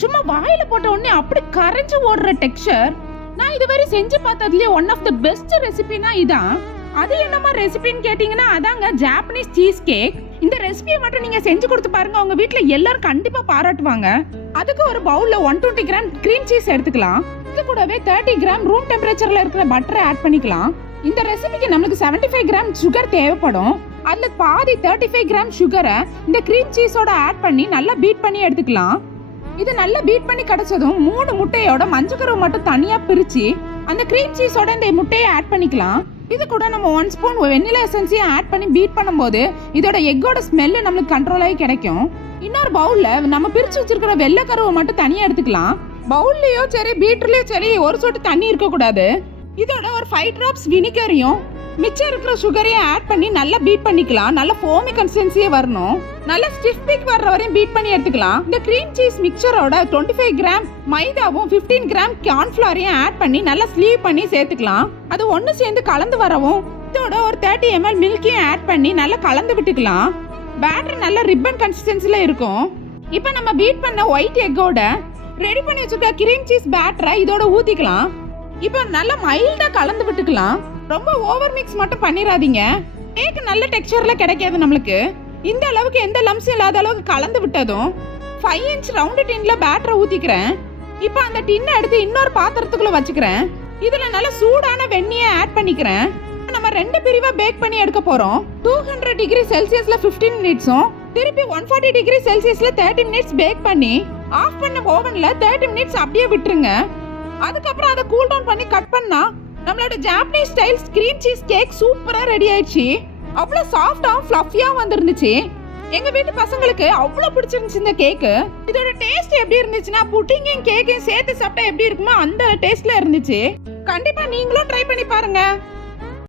சும்மா வாயில போட்ட உடனே அப்படி கரைஞ்சு ஓடுற டெக்ஸ்சர். நான் இதுவரை செஞ்சு பார்த்ததுலயே ஒன் ஆஃப் தி பெஸ்ட் ரெசிபினா இதான். அது என்னமா ரெசிபின்னு கேட்டீங்கன்னா அதாங்க ஜாப்பனீஸ் சீஸ் கேக். இந்த ரெசிபியை மட்டும் நீங்க செஞ்சு கொடுத்து பாருங்க, உங்க வீட்ல எல்லாரும் கண்டிப்பா பாராட்டுவாங்க. அதுக்கு ஒரு பவுல்ல 120 கிராம் கிரீம் சீஸ் எடுத்துக்கலாம். இது கூடவே 30 கிராம் ரூம் டெம்பரேச்சர்ல இருக்கிற பட்டரை ஆட் பண்ணிக்கலாம். இந்த ரெசிபிக்கு நமக்கு 75 கிராம் சுகர் தேவைப்படும். அதுல பாதி 35 கிராம் சுகரை இந்த கிரீம் சீஸோட ஆட் பண்ணி நல்லா பீட் பண்ணி எடுத்துக்கலாம். இது நல்லா பீட் பண்ணி கிடைச்சதும் 3 முட்டையோட மஞ்சக்கருவை மட்டும் தனியா பிரிச்சு அந்த கிரீம் சீஸோட இந்த முட்டையை ஆட் பண்ணிக்கலாம். இது கூட நம்ம 1 ஸ்பூன் வெண்ணிலா எசன்ஸையும் ஆட் பண்ணி பீட் பண்ணும்போது இதோட எக்கோட ஸ்மெல்லு நம்மளுக்கு கண்ட்ரோல் ஆகி கிடைக்கும். இன்னொரு பவுல்ல நம்ம பிரிச்சு வச்சிருக்கிற வெள்ளை கருவை மட்டும் தனியா எடுத்துக்கலாம். பவுல்லயோ சரி பீட்டர்லயோ சரி ஒரு சொட்டு தண்ணி இருக்க கூடாது. இதோட ஒரு 5 டிராப்ஸ் வினிகரையும் மிச்சம் இருக்கிற சுகரையும் ஆட் பண்ணி நல்லா பீட் பண்ணிக்கலாம். நல்ல ஃபோமி கன்சிஸ்டன்சியே வரணும். நல்லா ஸ்டிஃப் பீக் வர்ற வரையும் பீட் பண்ணி எடுத்துக்கலாம். இந்த கிரீம் சீஸ் மிக்சரோட 25 கிராம் மைதாவும் 15 கிராம் கார்ன்ஃப்ளவரையும் ஆட் பண்ணி நல்லா ஸ்லீவ் பண்ணி சேர்த்துக்கலாம். அது ஒன்று சேர்ந்து கலந்து வரவும் இதோட ஒரு 30 ml மில்கையும் ஆட் பண்ணி நல்லா கலந்து விட்டுக்கலாம். பேட்டர் நல்ல ரிப்பன் கன்சிஸ்டன்சில இருக்கும். இப்போ நம்ம பீட் பண்ண ஒயிட் எக்கோட ரெடி பண்ணி வச்சிருக்க கிரீம் சீஸ் பேட்டரை இதோட ஊத்திக்கலாம். இப்போ நல்லா மைல்டா கலந்து விட்டுக்கலாம். ரொம்ப ஓவர் மிக்ஸ் மட்டும் பண்ணிராதீங்க. கேக் நல்ல டெக்ஸ்சர்ல கிடைக்காது நம்மளுக்கு. இந்த அளவுக்கு எந்த லம்ஸ் இல்லாத அளவுக்கு கலந்து விட்டதும் 5 இன்ச் ரவுண்டு டின்ல பேட்டரை ஊத்திக்கிறேன். இப்போ அந்த டின்னை எடுத்து இன்னொரு பாத்திரத்துக்குள்ள வச்சுக்கிறேன். இதுல நல்ல சூடான வெண்ணெயை ஆட் பண்ணிக்கிறேன். நம்ம 2 பிரிவா பேக் பண்ணி எடுக்க போறோம். 200 டிகிரி செல்சியஸ்ல 15 மினிட்ஸும் திருப்பி 140 டிகிரி செல்சியஸ்ல 30 மினிட்ஸ் பேக் பண்ணி ஆஃப் பண்ண ஓவன்ல 30 மினிட்ஸ் அப்படியே விட்டுருங்க. அதுக்கப்புறம் அதை கூல் டவுன் பண்ணி கட் பண்ணா நம்மளோட Japanese style cream cheese cake சூப்பரா ரெடி ஆயிடுச்சு. அவ்வளோ சாஃப்டா ஃப்ளஃபியா வந்துருந்துச்சு. எங்க வீட்டு பசங்களுக்கு அவ்வளோ பிடிச்சிருந்துச்சு இந்த கேக்கு. இதோட டேஸ்ட் எப்படி இருந்துச்சுன்னா புட்டிங்கையும் கேக்கையும் சேர்த்து சாப்பிட்டா எப்படி இருக்குமோ அந்த டேஸ்ட்ல இருந்துச்சு. கண்டிப்பா நீங்களும் ட்ரை பண்ணி பாருங்க.